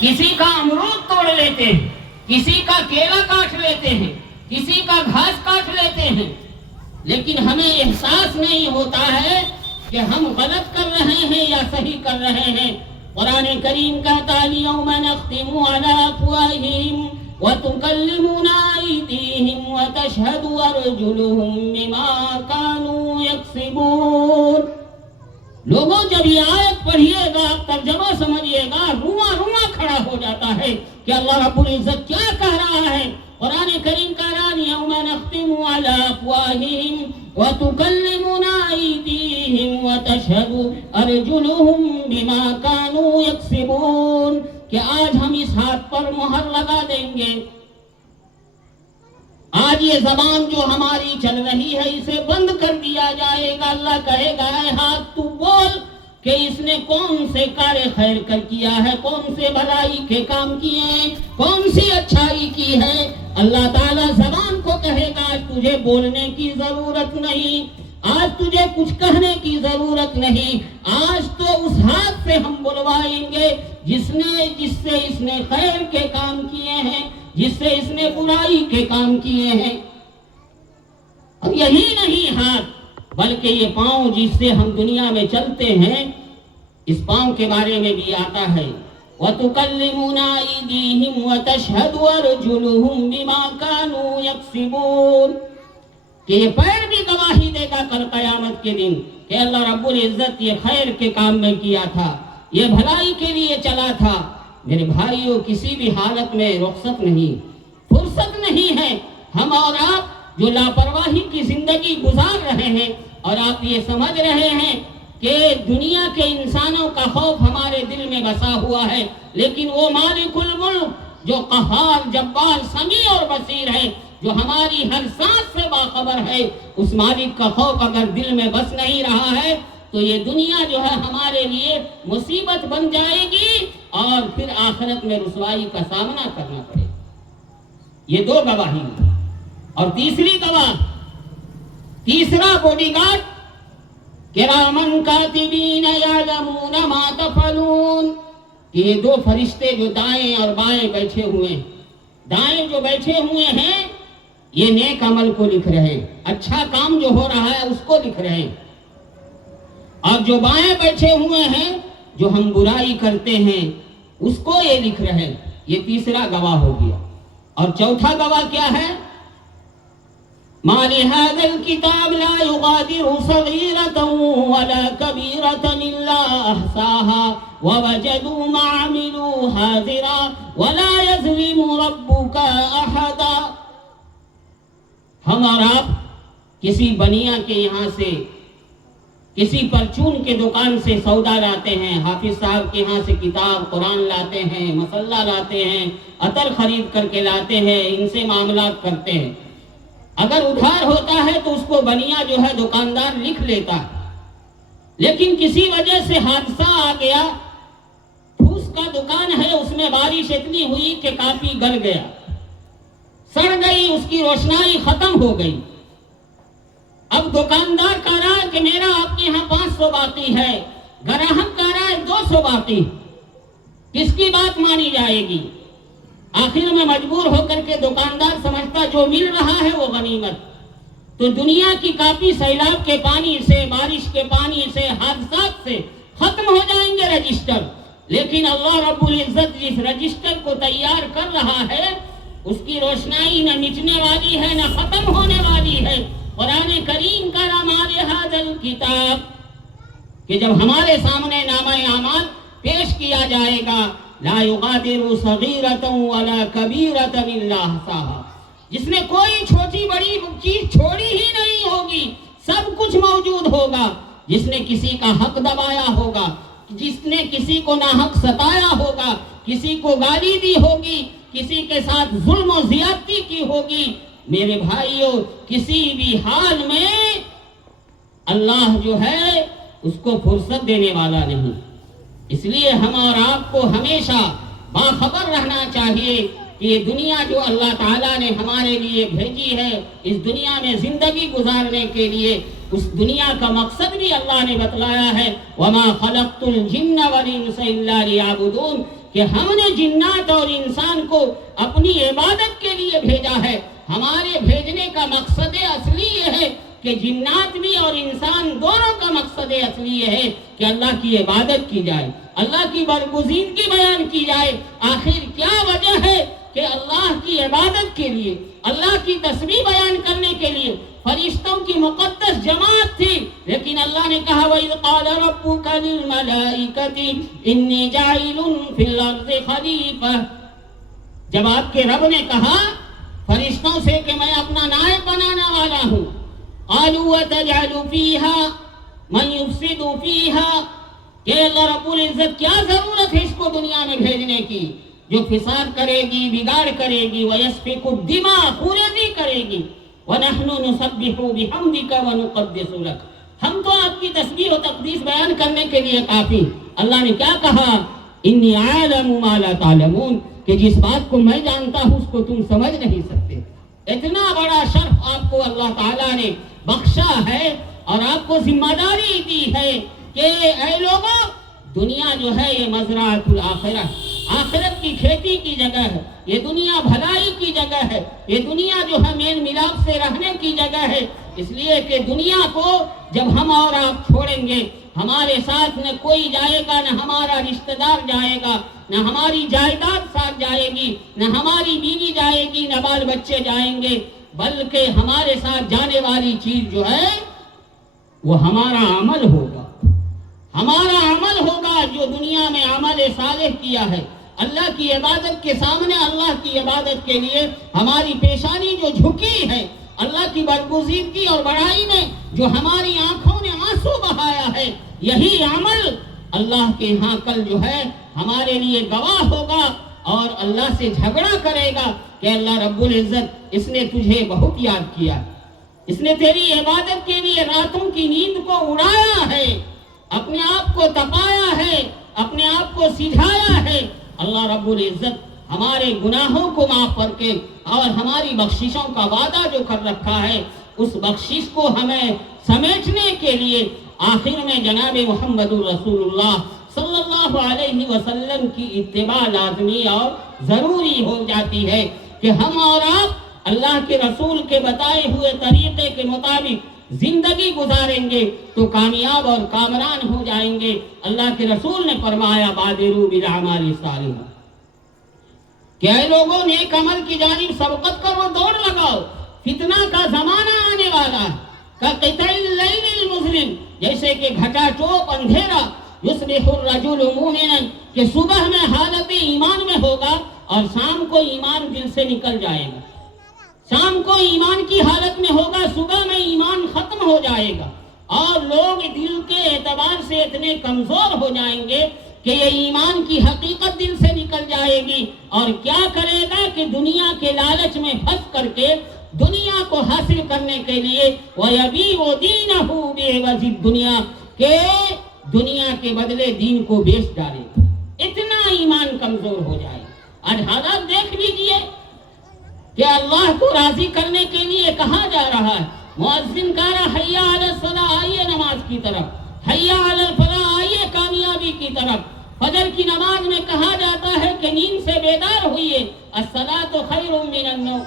کسی کا امرود توڑ لیتے ہیں، کسی کا کیلا کاٹ لیتے ہیں، کسی کا گھاس کاٹ لیتے ہیں، لیکن ہمیں احساس نہیں ہوتا ہے کہ ہم غلط کر رہے ہیں یا صحیح کر رہے ہیں۔ قرآن کریم کہتا ہے یوم نختم علی افواہہم وتکلمنا ایدیہم وتشہد ارجلہم بما کانوا یکسبون۔ لوگوں جب یہ آیت پڑھیے گا، ترجمہ سمجھیے گا، رواں رواں کھڑا ہو جاتا ہے کہ اللہ رب العزت کیا کہہ رہا ہے۔ قرآن کریم کہہ رہا ہے یوم نختم علی افواہہم وتکلمنا ایدیہم وتشہد ارجلہم بما کانوا یکسبون، کہ آج ہم اس ہاتھ پر مہر لگا دیں گے، آج یہ زبان جو ہماری چل رہی ہے اسے بند کر دیا جائے گا۔ اللہ کہے گا اے ہاتھ تو بول کہ اس نے کون سے کار خیر کر کیا ہے، کون سے بھلائی کے کام کیے ہیں، کون سی اچھائی کی ہے۔ اللہ تعالیٰ زبان کو کہے گا آج تجھے بولنے کی ضرورت نہیں، آج تجھے کچھ کہنے کی ضرورت نہیں، آج تو اس ہاتھ سے ہم بلوائیں گے جس سے اس نے خیر کے کام کیے ہیں، جس سے اس نے برائی کے کام کیے ہیں۔ اور یہی نہیں ہاتھ، بلکہ یہ پاؤں جس سے ہم دنیا میں چلتے ہیں، اس پاؤں کے بارے میں بھی آتا ہے وَتُكَلِّمُنَا أَيْدِيهِمْ وَتَشْهَدُ أَرْجُلُهُمْ بِمَا كَانُوا يَكْسِبُونَ، کہ یہ پیر بھی گواہی دے گا کل قیامت کے دن کہ اللہ رب العزت یہ خیر کے کام میں کیا تھا، یہ بھلائی کے لیے چلا تھا۔ میرے بھائیوں، کسی بھی حالت میں رخصت نہیں، فرصت نہیں ہے۔ ہم اور آپ جو لاپرواہی کی زندگی گزار رہے ہیں، اور آپ یہ سمجھ رہے ہیں کہ دنیا کے انسانوں کا خوف ہمارے دل میں بسا ہوا ہے، لیکن وہ مالک الملک جو قہار، جبار، سمیع اور بصیر ہے، جو ہماری ہر سانس سے باخبر ہے، اس مالک کا خوف اگر دل میں بس نہیں رہا ہے تو یہ دنیا جو ہے ہمارے لیے مصیبت بن جائے گی، اور پھر آخرت میں رسوائی کا سامنا کرنا پڑے گا۔ یہ دو گواہی ہیں۔ اور تیسری گواہ، تیسرا باڈی گارڈ، کرامن کاتبین یعلمون ما تفعلون، کہ یہ دو فرشتے جو دائیں اور بائیں بیٹھے ہوئے ہیں، دائیں جو بیٹھے ہوئے ہیں یہ نیک عمل کو لکھ رہے ہیں، اچھا کام جو ہو رہا ہے اس کو لکھ رہے ہیں، اور جو بائیں بیٹھے ہوئے ہیں جو ہم برائی کرتے ہیں اس کو یہ لکھ رہے ہیں۔ یہ تیسرا گواہ ہو گیا۔ اور چوتھا گواہ کیا ہے؟ مَا لِهَذَا الْكِتَابِ لَا يُغَادِرُ صَغِيرَةً وَلَا كَبِيرَةً إِلَّا أَحْصَاهَا وَوَجَدُوا مَا عَمِلُوا حَاضِرًا وَلَا يَظْلِمُ رَبُّكَ أَحَدًا۔ ہم اور آپ کسی بنیا کے یہاں سے، کسی پرچون کے دکان سے سودا لاتے ہیں، حافظ صاحب کے یہاں سے کتاب قرآن لاتے ہیں، مسلح لاتے ہیں، عطر خرید کر کے لاتے ہیں، ان سے معاملات کرتے ہیں۔ اگر ادھار ہوتا ہے تو اس کو بنیا جو ہے دکاندار لکھ لیتا ہے، لیکن کسی وجہ سے حادثہ آ گیا، پھوس کا دکان ہے، اس میں بارش اتنی ہوئی کہ کاپی گل گیا، سڑ گئی، اس کی روشنائی ختم ہو گئی۔ اب دکاندار کہہ رہا ہے کہ میرا آپ کے یہاں 500 باقی ہے، گراہک کہہ رہا ہے 200 باقی، کس کی بات مانی جائے گی؟ آخر میں مجبور ہو کر کے دکاندار سمجھتا جو مل رہا ہے وہ غنیمت۔ تو دنیا کی کاپی سیلاب کے پانی سے، بارش کے پانی سے، حادثات سے ختم ہو جائیں گے رجسٹر، لیکن اللہ رب العزت جس رجسٹر کو تیار کر رہا ہے اس کی روشنائی نہ مٹنے والی ہے نہ ختم ہونے والی ہے۔ قرآن کریم کا نام هذا الکتاب، کہ جب ہمارے سامنے نامہ اعمال پیش کیا جائے گا، لا یغادر صغیرۃ ولا کبیرۃ الا احصاها، جس نے کوئی چھوٹی بڑی چیز چھوڑی ہی نہیں ہوگی، سب کچھ موجود ہوگا۔ جس نے کسی کا حق دبایا ہوگا، جس نے کسی کو ناحق ستایا ہوگا، کسی کو گالی دی ہوگی، کسی کے ساتھ ظلم و زیادتی کی ہوگی، میرے بھائیوں کسی بھی حال میں اللہ جو ہے اس کو فرصت دینے والا نہیں۔ اس لیے ہم اور آپ کو ہمیشہ باخبر رہنا چاہیے کہ یہ دنیا جو اللہ تعالیٰ نے ہمارے لیے بھیجی ہے، اس دنیا میں زندگی گزارنے کے لیے، اس دنیا کا مقصد بھی اللہ نے بتلایا ہے، وَمَا خَلَقْتُ الْجِنَّ وَالْإِنسَ إِلَّا لِيَعْبُدُونَ، کہ ہم نے جنات اور انسان کو اپنی عبادت کے لیے بھیجا ہے۔ ہمارے بھیجنے کا مقصد اصلی یہ ہے کہ جنات بھی اور انسان دونوں کا مقصد اصلی یہ ہے کہ اللہ کی عبادت کی جائے، اللہ کی برگزیدگی بیان کی جائے۔ آخر کیا وجہ ہے کہ اللہ کی عبادت کے لیے، اللہ کی تسبیح بیان کرنے کے لیے فرشتوں کی مقدس جماعت تھی، لیکن اللہ نے کہا وَإِذْ قَالَ رَبُّكَ لِلْمَلَائِكَةِ إِنِّي جَاعِلٌ فِي الْأَرْضِ خَلِيفَةً، جب آپ کے رب نے کہا فرشتوں سے کہ میں اپنا نائب بنانے والا ہوں، قَالُوا وَتَجْعَلُ فِيهَا مَن يُفْسِدُ فِيهَا، کہ اللہ رب العزت کیا ضرورت ہے اس کو دنیا میں بھیجنے کی جو فساد کرے گی، بگاڑ کرے گی، وَيَسْفِكُ الدِّمَاءَ خونریزی کرے گی، وَنَحْنُ نُسَبِّحُ بِحَمْدِكَ وَنُقَدِّسُ لَكَ، ہم تو آپ کی تسبیح و تقدیس بیان کرنے کے لیے کافی۔ اللہ نے کیا کہا؟ انی عالم ما لا تعلمون، کہ جس بات کو میں جانتا ہوں اس کو تم سمجھ نہیں سکتے۔ اتنا بڑا شرف آپ کو اللہ تعالیٰ نے بخشا ہے اور آپ کو ذمہ داری دی ہے کہ اے لوگوں، دنیا جو ہے یہ مزرعۃ الآخرہ، آخرت کی کھیتی کی جگہ ہے، یہ دنیا بھلائی کی جگہ ہے، یہ دنیا جو ہے میل ملاپ سے رہنے کی جگہ ہے، اس لیے کہ دنیا کو جب ہم اور آپ چھوڑیں گے، ہمارے ساتھ نہ کوئی جائے گا، نہ ہمارا رشتہ دار جائے گا، نہ ہماری جائیداد ساتھ جائے گی، نہ ہماری بیوی جائے گی، نہ بال بچے جائیں گے، بلکہ ہمارے ساتھ جانے والی چیز جو ہے وہ ہمارا عمل ہوگا، ہمارا عمل ہوگا جو دنیا میں عمل صالح کیا ہے۔ اللہ کی عبادت کے سامنے، اللہ کی عبادت کے لیے ہماری پیشانی جو جھکی ہے، اللہ کی برگزیدگی اور بڑائی میں جو ہماری آنکھوں نے آنسو بہایا ہے، یہی عمل اللہ کے ہاں کل جو ہے ہمارے لیے گواہ ہوگا اور اللہ سے جھگڑا کرے گا کہ اللہ رب العزت اس نے تجھے بہت یاد کیا، اس نے تیری عبادت کے لیے راتوں کی نیند کو اڑایا ہے، اپنے آپ کو تپایا ہے، اپنے آپ کو سجھایا ہے۔ اللہ رب العزت ہمارے گناہوں کو معاف کر کے اور ہماری بخششوں کا وعدہ جو کر رکھا ہے، اس بخشش کو ہمیں سمیٹنے کے لیے آخر میں جناب محمد رسول اللہ صلی اللہ علیہ وسلم کی اتباع لازمی اور ضروری ہو جاتی ہے کہ ہم اور آپ اللہ کے رسول کے بتائے ہوئے طریقے کے مطابق زندگی گزاریں گے تو کامیاب اور کامران ہو جائیں گے۔ اللہ کے رسول نے فرمایا بادروا بالاعمال الصالحہ، کہ اے لوگوں نیک عمل کی جانب سبقت کرو، دوڑ لگاؤ، فتنہ کا زمانہ آنے والا ہے، کقطع اللیل المظلم، جیسے کہ گھٹا ٹوپ اندھیرا، یصبح الرجل مومنا، کہ صبح میں حالت ایمان میں ہوگا اور شام کو ایمان دل سے نکل جائے گا، شام کو ایمان کی حالت میں ہوگا، صبح میں ایمان ختم ہو جائے گا، اور لوگ دل کے اعتبار سے اتنے کمزور ہو جائیں گے کہ یہ ایمان کی حقیقت دل سے نکل جائے گی، اور کیا کرے گا کہ دنیا کے لالچ میں پھنس کر کے دنیا کو حاصل کرنے کے لیے وَيَبِيعُ دِينَهُ بِعِوَضِ الدُّنْيَا، کہ دنیا کے بدلے دین کو بیچ ڈالے گا، اتنا ایمان کمزور ہو جائے۔ آج حالات دیکھ لیجئے کہ اللہ کو راضی کرنے کے لیے کہا جا رہا ہے، مؤذن کہہ رہا حی علی الصلاۃ، آئیے نماز کی طرف، حی علی الفلاح، آئیے کامیابی کی طرف۔ فجر کی نماز میں کہا جاتا ہے کہ نیند سے بیدار ہوئیے، الصلاۃ خیر من النوم،